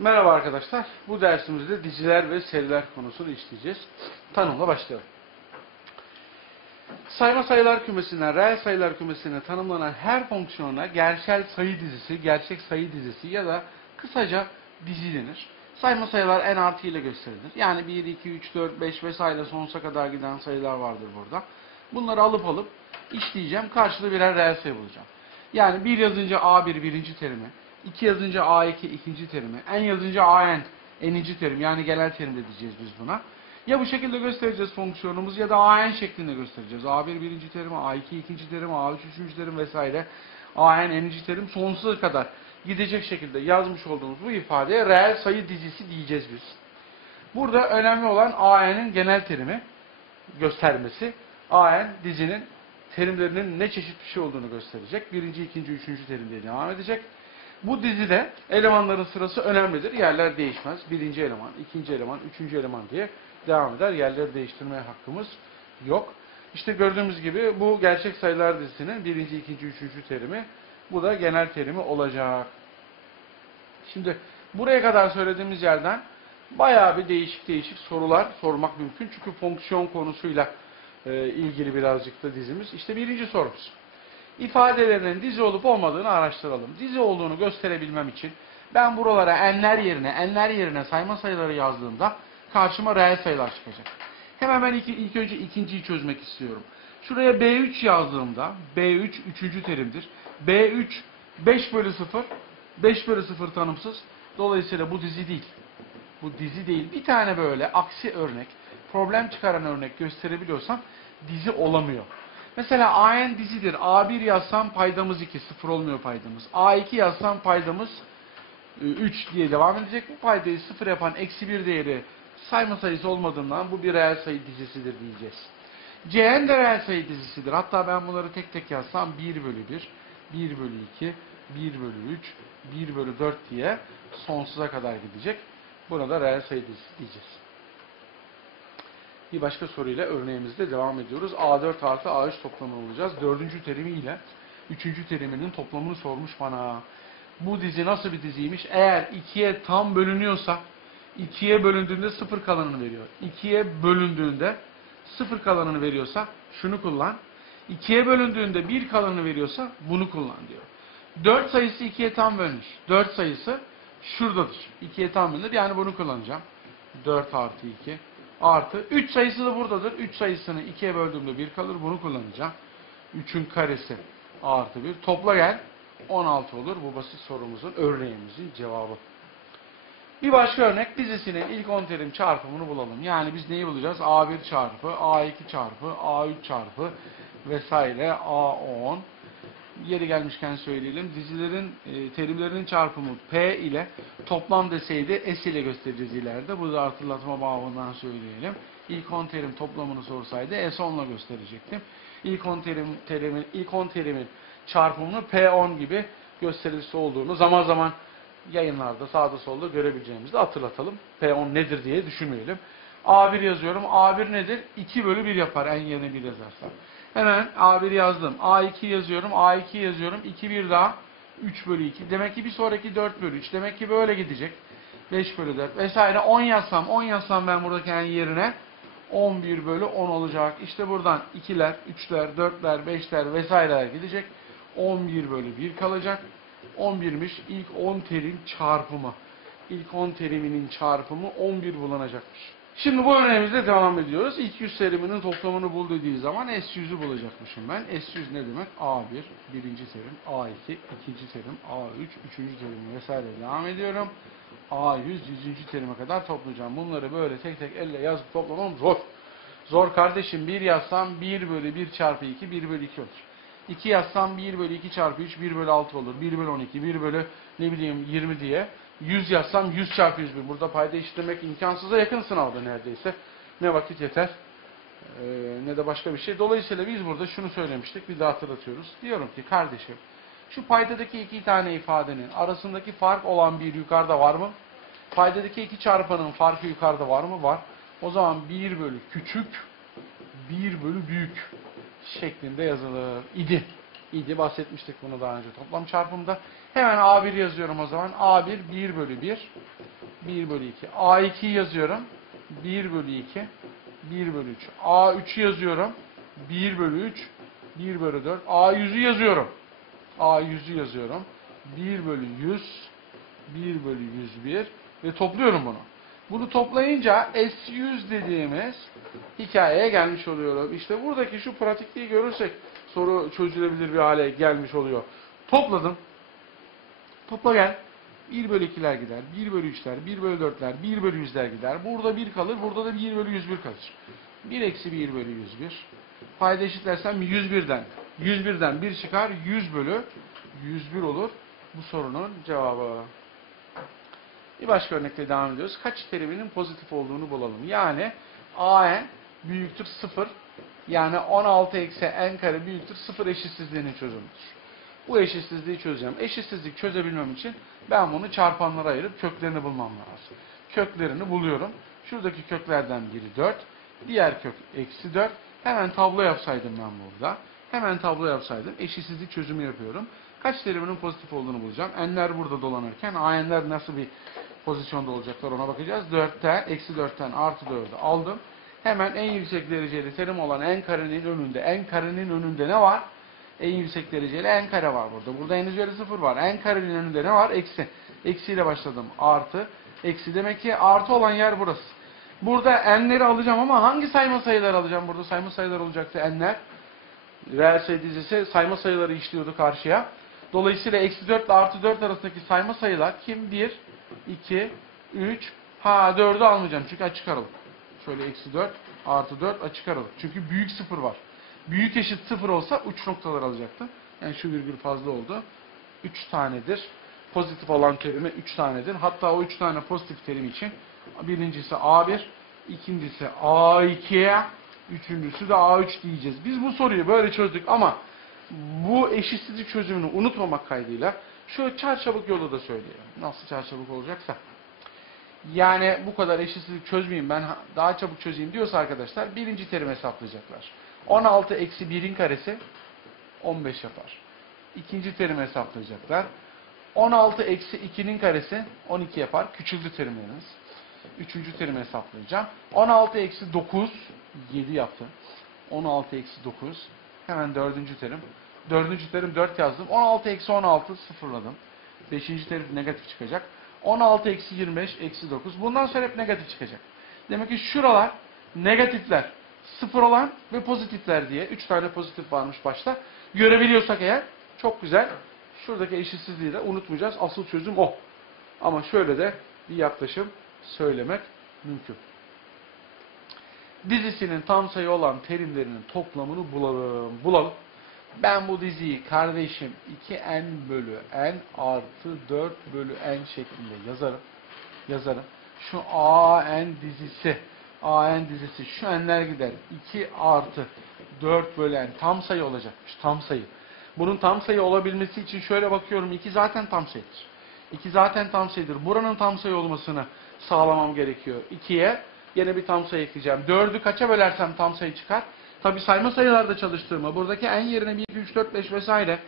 Merhaba arkadaşlar. Bu dersimizde diziler ve seriler konusunu işleyeceğiz. Tanımla başlayalım. Sayma sayılar kümesinden reel sayılar kümesine tanımlanan her fonksiyona gerçel sayı dizisi, gerçek sayı dizisi ya da kısaca dizi denir. Sayma sayılar n artı ile gösterilir. Yani 1, 2, 3, 4, 5 vesaire sonsuza kadar giden sayılar vardır burada. Bunları alıp alıp işleyeceğim. Karşılığı birer reel sayı bulacağım. Yani 1 yazınca A1 birinci terimi, 2 yazınca A2 ikinci terimi, n yazınca AN n'inci terim yani genel terim de diyeceğiz biz buna. Ya bu şekilde göstereceğiz fonksiyonumuzu ya da AN şeklinde göstereceğiz. A1 birinci terim, A2 ikinci terim, A3 üçüncü terim vesaire. AN n'inci terim sonsuza kadar gidecek şekilde yazmış olduğumuz bu ifadeye reel sayı dizisi diyeceğiz biz. Burada önemli olan AN'in genel terimi göstermesi. AN dizinin terimlerinin ne çeşit bir şey olduğunu gösterecek. Birinci, ikinci, üçüncü terim diye devam edecek. Bu dizide elemanların sırası önemlidir. Yerler değişmez. Birinci eleman, ikinci eleman, üçüncü eleman diye devam eder. Yerleri değiştirmeye hakkımız yok. İşte gördüğümüz gibi bu gerçek sayılar dizisinin birinci, ikinci, üçüncü terimi. Bu da genel terimi olacak. Şimdi buraya kadar söylediğimiz yerden bayağı bir değişik değişik sorular sormak mümkün. Çünkü fonksiyon konusuyla e, ilgili birazcık da dizimiz. İşte birinci sorumuz. İfadelerinin dizi olup olmadığını araştıralım. Dizi olduğunu gösterebilmem için ben buralara enler yerine enler yerine sayma sayıları yazdığımda karşıma reel sayılar çıkacak. Hemen ben ilk, ilk önce ikinciyi çözmek istiyorum. Şuraya B3 yazdığımda B3 üçüncü terimdir. B3 5 bölü 0 5 bölü 0 tanımsız. Dolayısıyla bu dizi değil. Bu dizi değil. Bir tane böyle aksi örnek, problem çıkaran örnek gösterebiliyorsam dizi olamıyor. Mesela AN dizidir. A1 yazsam paydamız 2, 0 olmuyor paydamız. A2 yazsam paydamız 3 diye devam edecek. Bu paydayı 0 yapan eksi 1 değeri sayma sayısı olmadığından bu bir reel sayı dizisidir diyeceğiz. Cn de reel sayı dizisidir. Hatta ben bunları tek tek yazsam 1 bölü 1, 1 bölü 2, 1 bölü 3, 1 bölü 4 diye sonsuza kadar gidecek. Buna da reel sayı dizisi diyeceğiz. Bir başka soruyla örneğimizde devam ediyoruz. A4 artı A3 toplamını bulacağız. Dördüncü terimiyle üçüncü teriminin toplamını sormuş bana. Bu dizi nasıl bir diziymiş? Eğer ikiye tam bölünüyorsa ikiye bölündüğünde sıfır kalanını veriyor. İkiye bölündüğünde sıfır kalanını veriyorsa şunu kullan. İkiye bölündüğünde bir kalanını veriyorsa bunu kullan diyor. 4 sayısı ikiye tam bölünür. 4 sayısı şuradadır. İkiye tam bölünür. Yani bunu kullanacağım. 4 artı 2 artı 3 sayısı da buradadır. 3 sayısını 2'ye böldüğümde 1 kalır. Bunu kullanacağım. 3'ün karesi artı 1. Topla gel. 16 olur. Bu basit sorumuzun örneğimizin cevabı. Bir başka örnek dizisinin ilk 10 terim çarpımını bulalım. Yani biz neyi bulacağız? A1 çarpı, A2 çarpı, A3 çarpı vesaire A10. Yeri gelmişken söyleyelim. Dizilerin e, terimlerinin çarpımı P ile toplam deseydi S ile göstereceğiz ileride. Bu da hatırlatma babından söyleyelim. İlk 10 terim toplamını sorsaydı S10 ile gösterecektim. İlk 10 terim, terimin, ilk 10 terimin çarpımını P10 gibi gösterisi olduğunu zaman zaman yayınlarda sağda solda görebileceğimizi hatırlatalım. P10 nedir diye düşünmeyelim. A1 yazıyorum. A1 nedir? 2 bölü 1 yapar en yerine 1 yazarsam. Hemen A1 yazdım. A2 yazıyorum. A2 yazıyorum. 2 bir daha 3 bölü 2. Demek ki bir sonraki 4 bölü 3. Demek ki böyle gidecek. 5 bölü 4 vesaire. 10 yazsam 10 yazsam ben buradaki yani yerine 11 bölü 10 olacak. İşte buradan 2'ler, 3'ler, 4'ler, 5'ler vesaireler gidecek. 11 bölü 1 kalacak. 11'miş ilk 10 terim çarpımı. İlk 10 teriminin çarpımı 11 bulunacakmış. Şimdi bu örneğimizde devam ediyoruz. İlk 100 teriminin toplamını bul dediği zaman S100'ü bulacakmışım ben. S100 ne demek? A1 birinci terim, A2 ikinci terim, A3 üçüncü terim vesaire devam ediyorum. A100 yüzüncü terime kadar toplayacağım. Bunları böyle tek tek elle yazıp toplamam zor. Zor kardeşim. 1 yazsam 1 bölü 1 çarpı 2 1 bölü 2 olur. 2 yazsam 1 bölü 2 çarpı 3 1 bölü 6 olur. 1 bölü 12 1 bölü ne bileyim 20 diye. 100 yazsam 100 çarpı 101. Burada payda işlemek imkansıza yakın sınavda neredeyse. Ne vakit yeter ee, ne de başka bir şey. Dolayısıyla biz burada şunu söylemiştik. Bir daha hatırlatıyoruz. Diyorum ki kardeşim şu paydadaki iki tane ifadenin arasındaki fark olan bir yukarıda var mı? Paydadaki iki çarpanın farkı yukarıda var mı? Var. O zaman 1 bölü küçük 1 bölü büyük şeklinde yazılır. İdi. İdi bahsetmiştik bunu daha önce toplam çarpımda. Hemen A1 yazıyorum o zaman. A1 1 bölü 1 1 bölü 2. A2'yi yazıyorum. 1 bölü 2. 1 bölü 3. A3'ü yazıyorum. 1 bölü 3. 1 bölü 4. A100'ü yazıyorum. A100'ü yazıyorum. 1 bölü 100. 1 bölü 101. Ve topluyorum bunu. Bunu toplayınca S100 dediğimiz hikayeye gelmiş oluyorum. İşte buradaki şu pratikliği görürsek soru çözülebilir bir hale gelmiş oluyor. Topladım. Topla gel. 1 bölü 2'ler gider, 1 bölü 3'ler, 1 bölü 4'ler, 1 bölü 100'ler gider. Burada 1 kalır, burada da 1 bölü 101 kalır. 1 eksi 1 bölü 101. Payda eşitlersem 101'den. 101'den 1 çıkar, 100 bölü 101 olur. Bu sorunun cevabı. Bir başka örnekle devam ediyoruz. Kaç teriminin pozitif olduğunu bulalım. Yani an büyüktür 0. Yani 16 eksi n kare büyüktür 0 eşitsizliğinin çözümüdür. Bu eşitsizliği çözeceğim. Eşitsizlik çözebilmem için ben bunu çarpanlara ayırıp köklerini bulmam lazım. Köklerini buluyorum. Şuradaki köklerden biri 4. Diğer kök eksi 4. Hemen tablo yapsaydım ben burada. Hemen tablo yapsaydım eşitsizlik çözümü yapıyorum. Kaç teriminin pozitif olduğunu bulacağım. N'ler burada dolanırken AN'ler nasıl bir pozisyonda olacaklar ona bakacağız. 4'ten, eksi 4'ten artı 4'ü aldım. Hemen en yüksek dereceli terim olan n karenin önünde. n karenin önünde ne var? En yüksek dereceli n kare var burada. Burada en üzeri 0 var. n karenin önünde ne var? Eksi. Eksiyle başladım. Artı. Eksi. Demek ki artı olan yer burası. Burada n'leri alacağım ama hangi sayma sayıları alacağım? Burada sayma sayıları olacaktı n'ler. Reel sayı dizisi sayma sayıları işliyordu karşıya. Dolayısıyla eksi 4 ile artı 4 arasındaki sayma sayılar kim? 1, 2, 3, ha 4'ü almayacağım çünkü açık aralık. Şöyle eksi 4 artı 4 açık aralık. Çünkü büyük sıfır var. Büyük eşit sıfır olsa uç noktalar alacaktı. Yani şu virgül fazla oldu. 3 tanedir. Pozitif olan terimi 3 tanedir. Hatta o 3 tane pozitif terim için birincisi A1, ikincisi A2, üçüncüsü de A3 diyeceğiz. Biz bu soruyu böyle çözdük ama bu eşitsizlik çözümünü unutmamak kaydıyla şu çarçabuk yolu da söyleyelim. Nasıl çarçabuk olacaksa. Yani bu kadar eşitsizlik çözmeyeyim ben daha çabuk çözeyim diyorsa arkadaşlar birinci terim hesaplayacaklar. 16 eksi 1'in karesi 15 yapar. İkinci terim hesaplayacaklar. 16 eksi 2'nin karesi 12 yapar. Küçüldü terimleriniz. Üçüncü terim hesaplayacağım. 16 eksi 9 7 yaptı. 16 eksi 9 hemen dördüncü terim. Dördüncü terim 4 yazdım. 16 eksi 16 sıfırladım. Beşinci terim negatif çıkacak. 16 eksi 25 eksi 9. Bundan sonra hep negatif çıkacak. Demek ki şuralar negatifler. Sıfır olan ve pozitifler diye. Üç tane pozitif varmış başta. Görebiliyorsak eğer çok güzel. Şuradaki eşitsizliği de unutmayacağız. Asıl çözüm o. Ama şöyle de bir yaklaşım söylemek mümkün. Dizisinin tam sayı olan terimlerinin toplamını bulalım. Bulalım. Ben bu diziyi kardeşim 2n bölü n artı 4 bölü n şeklinde yazarım. Yazarım. Şu an dizisi an dizisi şu n'ler gider. 2 artı 4 bölü n tam sayı olacakmış. Tam sayı. Bunun tam sayı olabilmesi için şöyle bakıyorum. 2 zaten tam sayıdır. 2 zaten tam sayıdır. Buranın tam sayı olmasını sağlamam gerekiyor. 2'ye yine bir tam sayı ekleyeceğim. 4'ü kaça bölersem tam sayı çıkar? Tabi sayma sayılarda çalıştığımı, buradaki en yerine 1, 2, 3, 4, 5 vesaire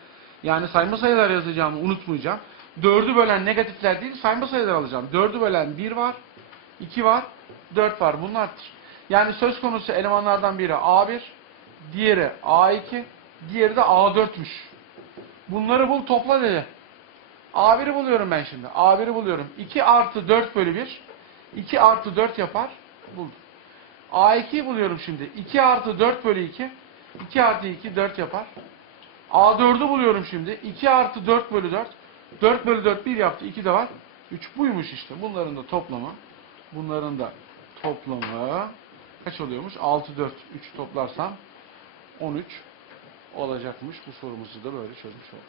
yani sayma sayılar yazacağımı unutmayacağım. 4'ü bölen negatifler değil sayma sayılar alacağım. 4'ü bölen 1 var, 2 var, 4 var. Bunlardır. Yani söz konusu elemanlardan biri A1, diğeri A2, diğeri de A4'müş. Bunları bul topla dedi. A1'i buluyorum ben şimdi. A1'i buluyorum. 2 artı 4 bölü 1. 2 artı 4 yapar. Buldum. A2'yi buluyorum şimdi. 2 artı 4 bölü 2. 2 artı 2 4 yapar. A4'ü buluyorum şimdi. 2 artı 4 bölü 4. 4 bölü 4 1 yaptı. 2 de var. 3 buymuş işte. Bunların da toplamı. Bunların da toplamı kaç oluyormuş? 6 4 3 toplarsam 13 olacakmış. Bu sorumuzu da böyle çözmüş olduk.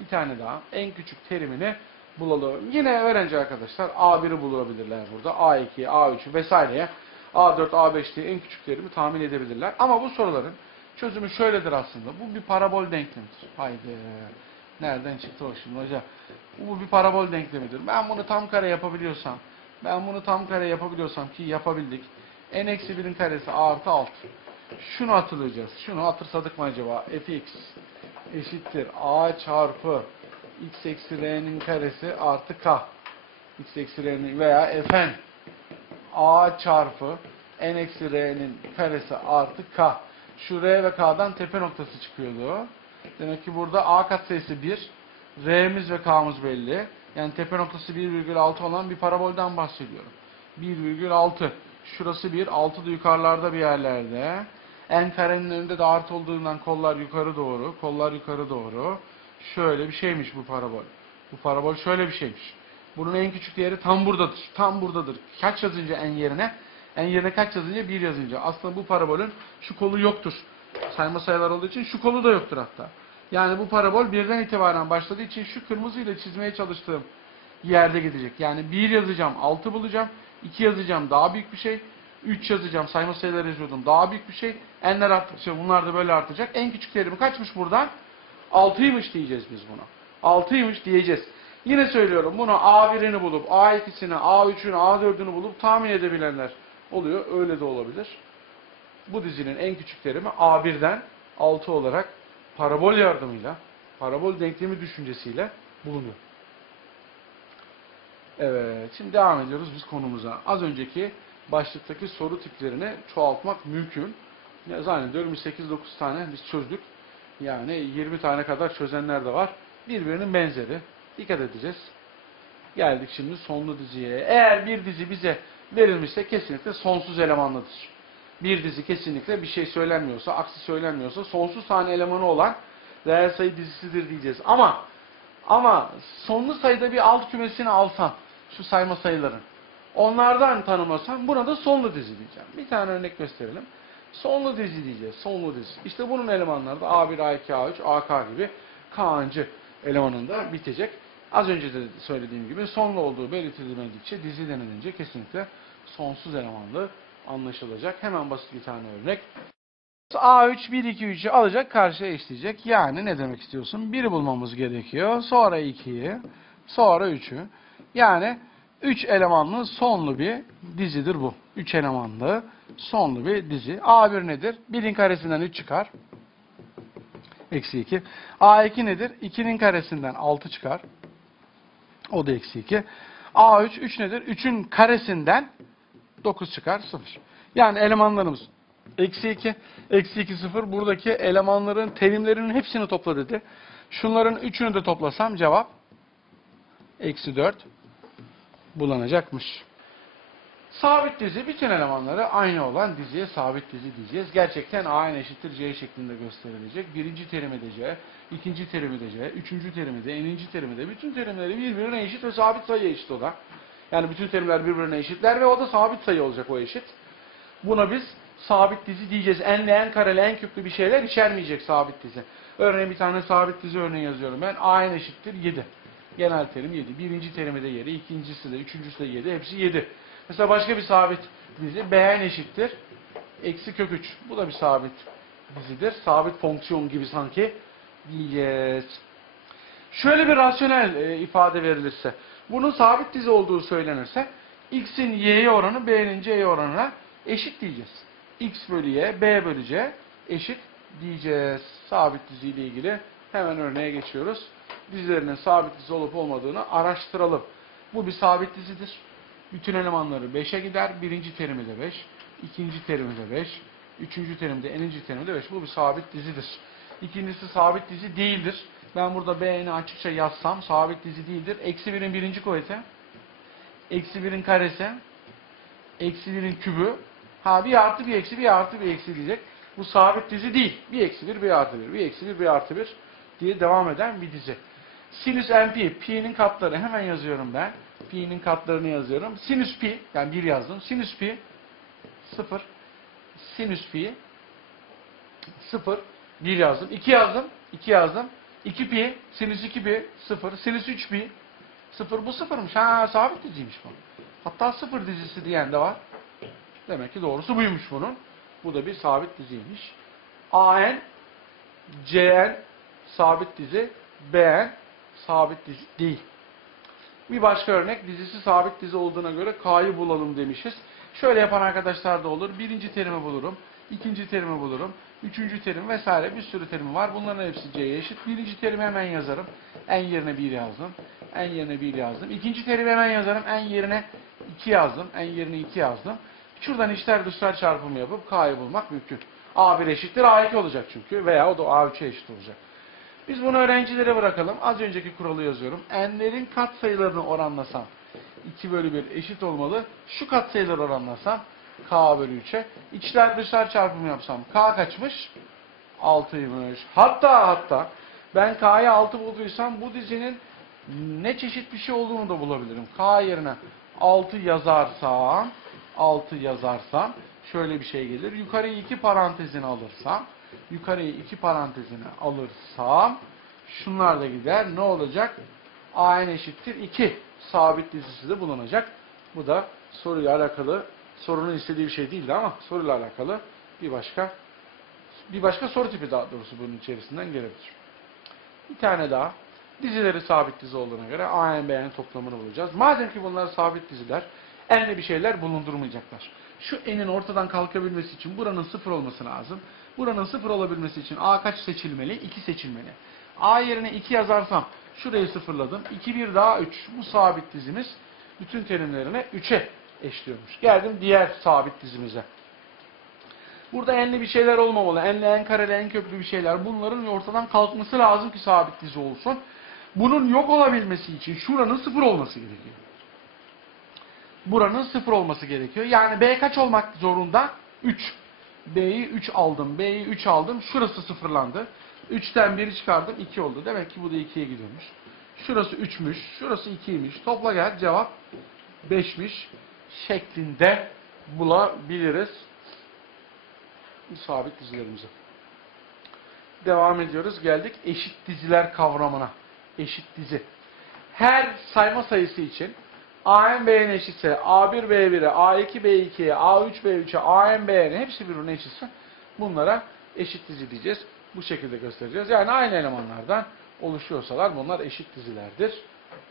Bir tane daha. En küçük terimini bulalım. Yine öğrenci arkadaşlar A1'i bulabilirler burada. A2'yi, A3'ü vesaireye A4, A5 diye en küçük terimi tahmin edebilirler. Ama bu soruların çözümü şöyledir aslında. Bu bir parabol denklemidir. Haydi. Nereden çıktı o şimdi hocam? Bu bir parabol denklemidir. Ben bunu tam kare yapabiliyorsam, ben bunu tam kare yapabiliyorsam ki yapabildik. n eksi 1'in karesi artı 6. Şunu hatırlayacağız. Şunu hatırsadık mı acaba? fx eşittir a çarpı x eksi r'nin karesi artı k. x eksi r'nin veya fn a çarpı n eksi r'nin karesi artı k. Şu r ve k'dan tepe noktası çıkıyordu. Demek ki burada a katsayısı 1, r'miz ve k'mız belli. Yani tepe noktası 1,6 olan bir parabolden bahsediyorum. 1,6. Şurası 1, 6 da yukarılarda bir yerlerde. En karenin önünde de artı olduğundan kollar yukarı doğru, kollar yukarı doğru. Şöyle bir şeymiş bu parabol. Bu parabol şöyle bir şeymiş. Bunun en küçük değeri tam buradadır. Tam buradadır. Kaç yazınca en yerine? En yerine kaç yazınca? 1 yazınca. Aslında bu parabolün şu kolu yoktur. Sayma sayılar olduğu için şu kolu da yoktur hatta. Yani bu parabol birden itibaren başladığı için şu kırmızıyla çizmeye çalıştığım yerde gidecek. Yani 1 yazacağım 6 bulacağım. 2 yazacağım daha büyük bir şey. 3 yazacağım sayma sayıları yazıyordum daha büyük bir şey. N'ler arttıkça bunlar da böyle artacak. En küçük terimi kaçmış buradan? 6'ymış diyeceğiz biz buna. 6'ymış diyeceğiz. Yine söylüyorum bunu A1'ini bulup A2'sini, A3'ünü, A4'ünü bulup tahmin edebilenler oluyor. Öyle de olabilir. Bu dizinin en küçük terimi A1'den 6 olarak parabol yardımıyla, parabol denklemi düşüncesiyle bulunuyor. Evet, şimdi devam ediyoruz biz konumuza. Az önceki başlıktaki soru tiplerini çoğaltmak mümkün. Zannediyorum 8-9 tane biz çözdük. Yani 20 tane kadar çözenler de var. Birbirinin benzeri. Dikkat edeceğiz. Geldik şimdi sonlu diziye. Eğer bir dizi bize verilmişse kesinlikle sonsuz elemanlıdır. Bir dizi kesinlikle bir şey söylenmiyorsa, aksi söylenmiyorsa sonsuz tane elemanı olan reel sayı dizisidir diyeceğiz. Ama ama sonlu sayıda bir alt kümesini alsam şu sayma sayıların onlardan tanımasam buna da sonlu dizi diyeceğim. Bir tane örnek gösterelim. Sonlu dizi diyeceğiz. Sonlu dizi. İşte bunun elemanları da A1, A2, A3, AK gibi K'ncı elemanında bitecek. Az önce de söylediğim gibi sonlu olduğu belirtilmedikçe dizi denilince kesinlikle sonsuz elemanlı anlaşılacak. Hemen basit bir tane örnek. A3 1 2 3'ü alacak karşıya eşleyecek. Yani ne demek istiyorsun? 1'i bulmamız gerekiyor. Sonra 2'yi, sonra 3'ü. Yani 3 elemanlı sonlu bir dizidir bu. 3 elemanlı sonlu bir dizi. A1 nedir? 1'in karesinden 3 çıkar. Eksi 2. A2 nedir? 2'nin karesinden 6 çıkar. O da eksi 2. A3 3 nedir? 3'ün karesinden 9 çıkar 0. Yani elemanlarımız eksi 2, eksi 2 0. Buradaki elemanların terimlerinin hepsini topla dedi. Şunların üçünü de toplasam cevap eksi 4 bulanacakmış. Sabit dizi bütün elemanları aynı olan diziye sabit dizi diyeceğiz. Gerçekten A n eşittir C şeklinde gösterilecek. Birinci terimi de C, ikinci terimi de C, üçüncü terimi de, eninci terimi de. Bütün terimleri birbirine eşit ve sabit sayı eşit o. Yani bütün terimler birbirine eşitler ve o da sabit sayı olacak o eşit. Buna biz sabit dizi diyeceğiz. Enli, en kareli, en küplü bir şeyler içermeyecek sabit dizi. Örneğin bir tane sabit dizi örneği yazıyorum ben. A n eşittir 7. Genel terim 7. Birinci terimi de 7, ikincisi de, üçüncüsü de 7. Hepsi 7. Mesela başka bir sabit dizi Bn eşittir. Eksi kök 3. Bu da bir sabit dizidir. Sabit fonksiyon gibi sanki diyeceğiz. Şöyle bir rasyonel e, ifade verilirse, bunun sabit dizi olduğu söylenirse, x'in y'ye oranı b'nin c'ye oranına eşit diyeceğiz. x bölü y, b bölü c eşit diyeceğiz. Sabit dizi ile ilgili hemen örneğe geçiyoruz. Dizilerinin sabit dizi olup olmadığını araştıralım. Bu bir sabit dizidir. Bütün elemanları 5'e gider. Birinci terimi de 5. ikinci terimi de 5. Üçüncü terimi de eninci terimi de 5. Bu bir sabit dizidir. İkincisi sabit dizi değildir. Ben burada B'ni açıkça yazsam sabit dizi değildir. Eksi 1'in birinci kuvveti. Eksi 1'in karesi. Eksi 1'in kübü. Ha bir artı bir eksi bir artı bir eksi diyecek. Bu sabit dizi değil. Bir eksi bir bir artı bir. Bir eksi bir bir artı bir diye devam eden bir dizi. Sinüs NP. Pi'nin katları hemen yazıyorum ben. Pi'nin katlarını yazıyorum. Sinüs pi, yani 1 yazdım. Sinüs pi 0. Sinüs pi 0. 1 yazdım. 2 yazdım. 2 yazdım. 2 pi, sinüs 2 pi 0. Sinüs 3 pi 0. Bu 0'mış. Ha sabit diziymiş bu. Hatta 0 dizisi diyen de var. Demek ki doğrusu buymuş bunun. Bu da bir sabit diziymiş. AN, CN sabit dizi, BN sabit dizi değil. Bir başka örnek dizisi sabit dizi olduğuna göre K'yı bulalım demişiz. Şöyle yapan arkadaşlar da olur. Birinci terimi bulurum. ikinci terimi bulurum. Üçüncü terim vesaire bir sürü terimi var. Bunların hepsi C'ye eşit. Birinci terimi hemen yazarım. En yerine 1 yazdım. En yerine 1 yazdım. İkinci terimi hemen yazarım. En yerine 2 yazdım. En yerine 2 yazdım. Şuradan içler dışlar çarpımı yapıp K'yı bulmak mümkün. A1 eşittir A2 olacak çünkü veya o da A3'e eşit olacak. Biz bunu öğrencilere bırakalım. Az önceki kuralı yazıyorum. N'lerin katsayılarını oranlasam 2 bölü 1 eşit olmalı. Şu katsayıları oranlasam K bölü 3'e. İçler dışlar çarpımı yapsam K kaçmış? 6'ymış. Hatta hatta ben K'ya 6 bulduysam bu dizinin ne çeşit bir şey olduğunu da bulabilirim. K yerine 6 yazarsam 6 yazarsam şöyle bir şey gelir. Yukarıya 2 parantezini alırsam yukarıya 2 parantezini alırsam şunlar da gider. Ne olacak? A'nın eşittir 2 sabit dizisi de bulunacak. Bu da soruyla alakalı sorunun istediği bir şey değildi ama soruyla alakalı bir başka bir başka soru tipi daha doğrusu bunun içerisinden gelebilir. Bir tane daha. Dizileri sabit dizi olduğuna göre A, N, B, N toplamını bulacağız. Madem ki bunlar sabit diziler, N'li bir şeyler bulundurmayacaklar. Şu N'in ortadan kalkabilmesi için buranın sıfır olması lazım. Buranın sıfır olabilmesi için A kaç seçilmeli? 2 seçilmeli. A yerine 2 yazarsam şurayı sıfırladım. 2, 1 daha 3. Bu sabit dizimiz bütün terimlerine 3'e eşliyormuş. Geldim diğer sabit dizimize. Burada enli bir şeyler olmamalı. Enli, en kareli, en köprü bir şeyler. Bunların ortadan kalkması lazım ki sabit dizi olsun. Bunun yok olabilmesi için şuranın sıfır olması gerekiyor. Buranın sıfır olması gerekiyor. Yani B kaç olmak zorunda? 3. B'yi 3 aldım. B'yi 3 aldım. Şurası sıfırlandı. 3'ten 1'i çıkardım. 2 oldu. Demek ki bu da 2'ye gidiyormuş. Şurası 3'müş. Şurası 2'ymiş. Topla gel. Cevap 5'miş. Şeklinde bulabiliriz sabit dizilerimizi. Devam ediyoruz. Geldik eşit diziler kavramına. Eşit dizi. Her sayma sayısı için AN BN eşitse A1 B1'e, A2 B2'ye, A3 B3'e, AN BN hepsi birbirine eşitse bunlara eşit dizi diyeceğiz. Bu şekilde göstereceğiz. Yani aynı elemanlardan oluşuyorsalar bunlar eşit dizilerdir.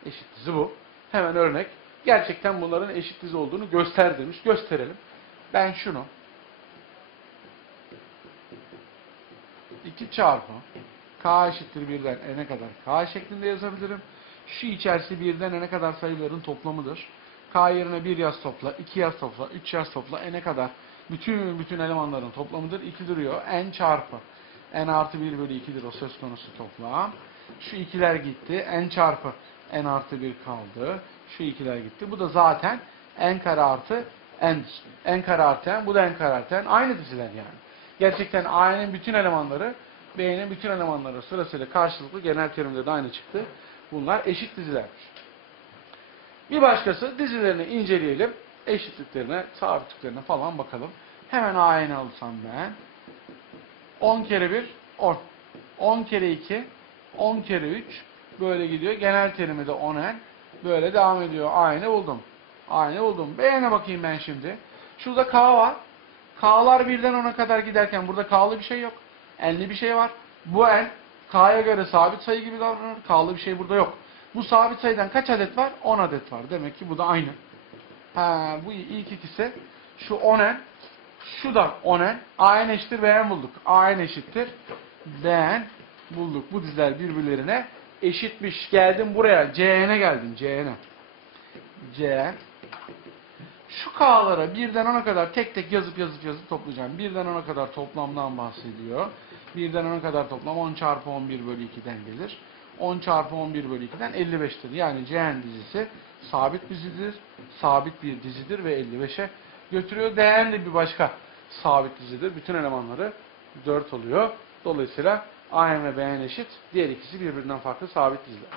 Eşit dizi bu. Hemen örnek. Gerçekten bunların eşit dizi olduğunu göster. Gösterelim. Ben şunu 2 çarpı k eşittir 1'den n'e kadar k şeklinde yazabilirim. Şu içerisi 1'den n'e kadar sayıların toplamıdır. k yerine 1 yaz topla, 2 yaz topla, 3 yaz topla, n'e kadar bütün bütün elemanların toplamıdır. 2 duruyor. n çarpı n artı 1 bölü 2'dir o söz konusu toplam. Şu ikiler gitti. n çarpı n artı 1 kaldı. Şu ikiler gitti. Bu da zaten n kare artı n'dir. n kare artı n. Bu da n kare artı n. Aynı diziler yani. Gerçekten A'nın bütün elemanları B'nin bütün elemanları sırasıyla karşılıklı genel terimde de aynı çıktı. Bunlar eşit dizilermiş. Bir başkası dizilerini inceleyelim. Eşitliklerine, sabitliklerine falan bakalım. Hemen A'nı alırsam ben. 10 kere 1, 10. 10 kere 2, 10 kere 3. Böyle gidiyor. Genel terimi de 10'en. Böyle devam ediyor. A'nı buldum. A'nı buldum. B'ne bakayım ben şimdi. Şurada K var. K'lar birden 10'a kadar giderken burada K'lı bir şey yok. N'li bir şey var. Bu N K'ya göre sabit sayı gibi davranır. K'lı bir şey burada yok. Bu sabit sayıdan kaç adet var? 10 adet var. Demek ki bu da aynı. Ha, bu ilk ikisi şu 10N şu da 10N. AN eşittir B'n bulduk. AN eşittir B'n bulduk. Bu diziler birbirlerine eşitmiş. Geldim buraya. CN'e geldim. CN'e. C şu K'lara birden 10'a kadar tek tek yazıp yazıp yazıp toplayacağım. Birden 10'a kadar toplamdan bahsediyor. Birden 10'a kadar toplam 10 çarpı 11 bölü 2'den gelir. 10 çarpı 11 bölü 2'den 55'tir. Yani CN dizisi sabit dizidir. Sabit bir dizidir ve 55'e götürüyor. DN de bir başka sabit dizidir. Bütün elemanları 4 oluyor. Dolayısıyla AM ve BN eşit. Diğer ikisi birbirinden farklı sabit diziler.